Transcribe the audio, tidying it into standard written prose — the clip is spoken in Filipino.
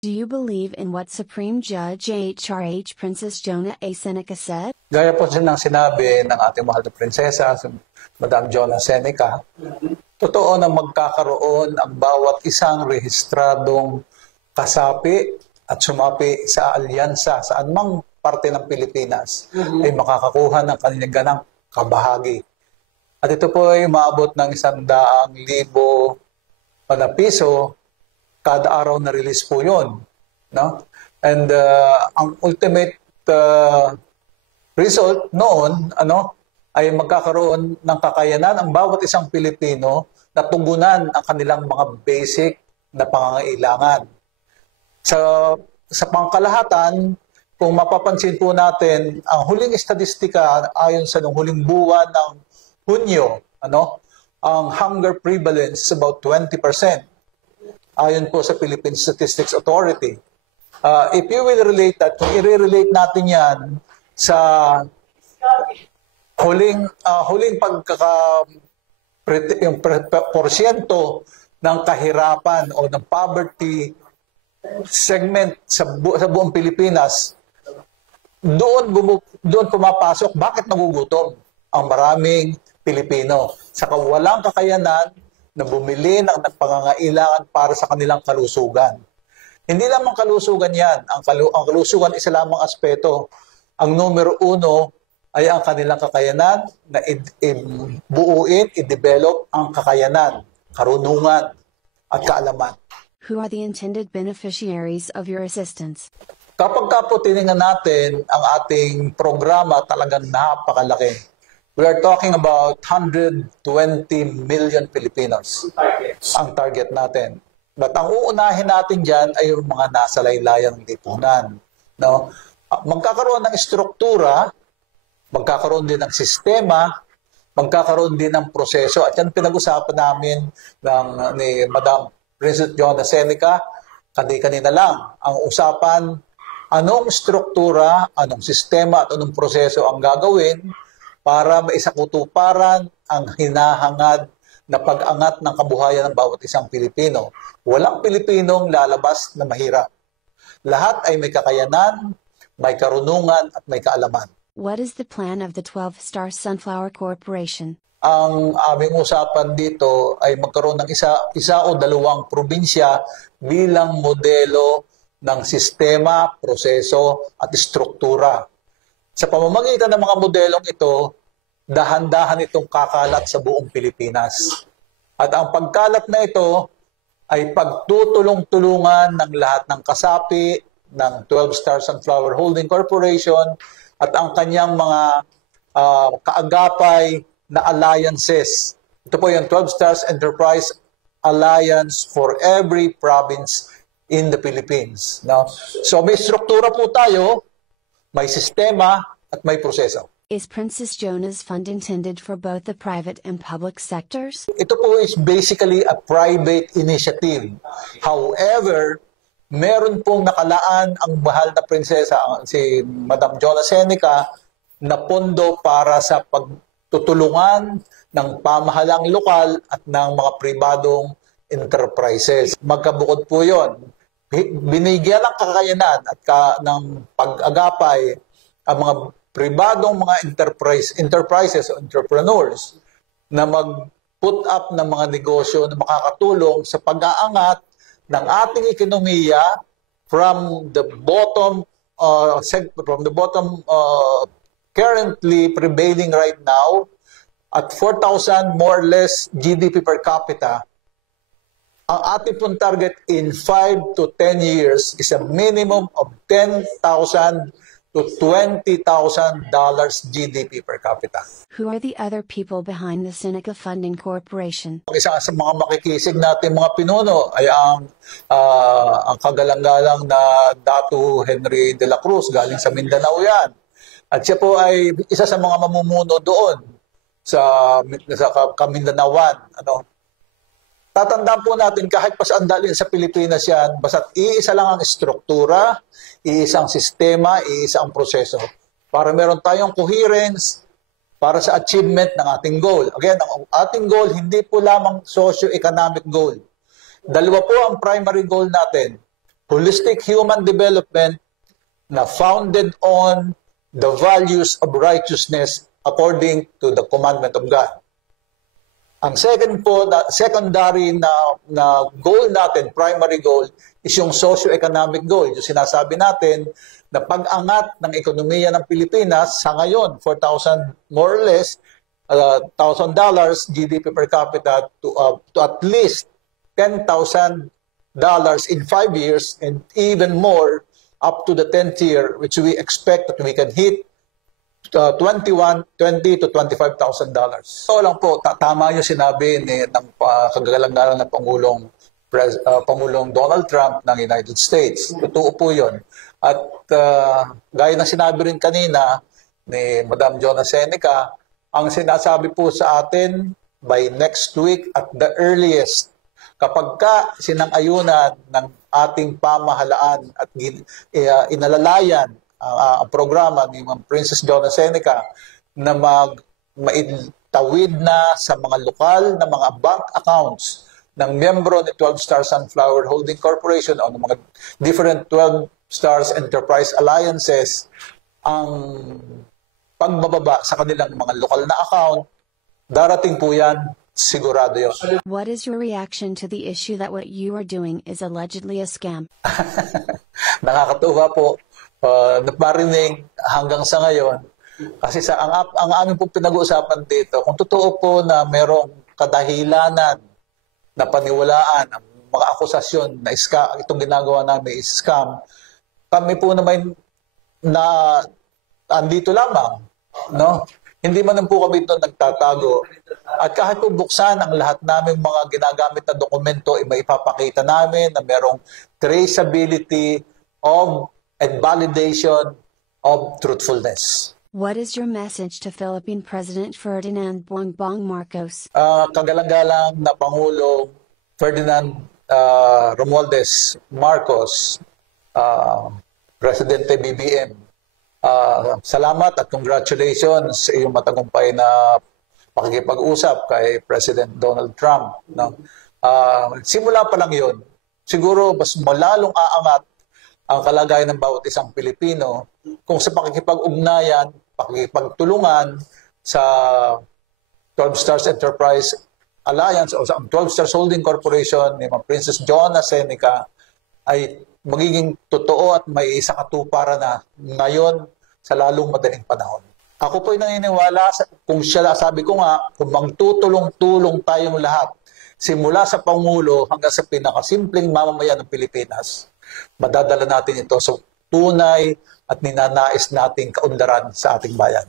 Do you believe in what Supreme Judge H.R.H. Princess Jonah A. Seneca said? Gaya po ng sinabi ng ating mahal na prinsesa, Madam Jonah Seneca, totoo na magkakaroon ang bawat isang rehistradong kasapi at sumapi sa alyansa sa anumang parte ng Pilipinas ay makakakuha ng kanilang ganang kabahagi. At ito po ay maabot ng 100,000 na piso kada araw na release po yun. No? And ang ultimate result noon ay magkakaroon ng kakayanan ang bawat isang Pilipino na tugunan ang kanilang mga basic na pangangailangan. Sa pangkalahatan, kung mapapansin po natin, ang huling statistika ayon sa huling buwan ng Hunyo, ang hunger prevalence is about 20%. Ayon po sa Philippine Statistics Authority. If you will relate that, kung i-relate natin yan sa huling porsyento ng kahirapan o ng poverty segment sa buong Pilipinas, doon pumapasok bakit nagugutom ang maraming Pilipino sa walang kakayanan na bumili ng pangangailangan para sa kanilang kalusugan. Hindi lamang kalusugan yan. Ang kalusugan isa lamang aspeto. Ang numero uno ay ang kanilang kakayanan na buuin, i-develop ang kakayanan, karunungan at kaalaman. Who are the intended beneficiaries of your assistance? Kapag po tinignan natin ang ating programa, talagang napakalaki. We are talking about 120 million Filipinos ang target natin. But ang uunahin natin dyan ay yung mga nasa laylayan ng lipunan. No? Magkakaroon ng struktura, magkakaroon din ng sistema, magkakaroon din ng proseso. At yan pinag-usapan namin ni Madam Princess Jonah Seneca kanina lang. Ang usapan, anong struktura, anong sistema at anong proseso ang gagawin para maisakutuparan ang hinahangad na pag-angat ng kabuhayan ng bawat isang Pilipino. Walang Pilipinong lalabas na mahirap. Lahat ay may kakayanan, may karunungan at may kaalaman. What is the plan of the 12 Star Sunflower Corporation? Ang aming usapan dito ay magkaroon ng isa o dalawang probinsya bilang modelo ng sistema, proseso at struktura. Sa pamamagitan ng mga modelong ito, dahan-dahan itong kakalat sa buong Pilipinas. At ang pagkalat na ito ay pagtutulong-tulungan ng lahat ng kasapi ng 12 Star Sunflower Holding Corporation at ang kanyang mga kaagapay na alliances. Ito po yung 12 Stars Enterprise Alliance for every province in the Philippines. No? So may struktura po tayo, may sistema at may proseso. Is Princess Jonah's fund intended for both the private and public sectors? Ito po is basically a private initiative. However, meron pong nakalaan ang mahal na prinsesa, si Madam Jonah Seneca, na pondo para sa pagtutulungan ng pamahalang lokal at ng mga pribadong enterprises. Magkabukod po yon. Binigyan ng kakayanan at ng pag-agapay ang mga pribadong mga enterprises o entrepreneurs na mag-put up ng mga negosyo na makakatulong sa pag-aangat ng ating ekonomiya from the bottom currently prevailing right now at 4,000 more or less GDP per capita. Ang ating pong target in 5 to 10 years is a minimum of $10,000 to $20,000 GDP per capita. Who are the other people behind the Seneca Funding Corporation? Isa sa mga makikisig natin mga pinuno ay ang kagalang-galang na Datu Henry de la Cruz, galing sa Mindanao yan. At siya po ay isa sa mga mamumuno doon sa Kamindanauan. Tatandaan po natin kahit pasandalin sa Pilipinas yan, basta't iisa lang ang struktura, iisang sistema, iisang proseso. Para meron tayong coherence para sa achievement ng ating goal. Again, ang ating goal hindi po lamang socio-economic goal. Dalawa po ang primary goal natin. holistic human development na founded on the values of righteousness according to the commandment of God. Ang second po, secondary na goal natin, primary goal, is yung socio-economic goal. Yung sinasabi natin na pag-angat ng ekonomiya ng Pilipinas sa ngayon, 4,000 more or less, $1,000 GDP per capita to at least $10,000 in 5 years and even more up to the 10th year, which we expect that we can hit $20 to $25,000. So lang po, tama yung sinabi ng kagalang-galang na Pangulong Donald Trump ng United States. Totoo po yun. At gaya ng sinabi rin kanina ni Madam Jonah Seneca, ang sinasabi po sa atin by next week at the earliest, kapag ka sinang-ayunan ng ating pamahalaan at inalalayan ang programa ni Princess Jonah Seneca na maitawid na sa mga lokal na mga bank accounts ng miyembro ni 12 Stars Sunflower Holding Corporation o ng mga different 12 Stars Enterprise Alliances ang pagbababa sa kanilang mga lokal na account. Darating po yan, sigurado yun. What is your reaction to the issue that what you are doing is allegedly a scam? Nakakatuwa po. Naparinig hanggang sa ngayon kasi ang aming pong pinag-uusapan dito, kung totoo po na merong kadahilanan na paniwalaan ang mga akusasyon na itong ginagawa namin is scam, kami po naman na andito lamang, no? Hindi man po kami ito nagtatago. At kahit po buksan ang lahat namin mga ginagamit na dokumento, maipapakita namin na merong traceability of and validation of truthfulness. What is your message to Philippine President Ferdinand Bongbong Marcos? Kagalang-galang na Pangulong Ferdinand Romualdez Marcos, Presidente BBM, salamat at congratulations sa iyong matagumpay na pakikipag-usap kay President Donald Trump. No? Simula pa lang yun, siguro mas malalong aangat ang kalagayan ng bawat isang Pilipino kung sa pakikipag-ugnayan, pakikipagtulungan sa 12 Stars Enterprise Alliance o sa 12 Stars Holding Corporation ni Princess Jonah Seneca ay magiging totoo at may isa katuparan na ngayon sa lalong madaling panahon. Ako po'y naniniwala, kung siya, sabi ko nga, kung magtutulong-tulong tayong lahat, simula sa Pangulo hanggang sa pinakasimpleng mamamayan ng Pilipinas, madadala natin ito sa tunay at ninanais nating kaunlaran sa ating bayan.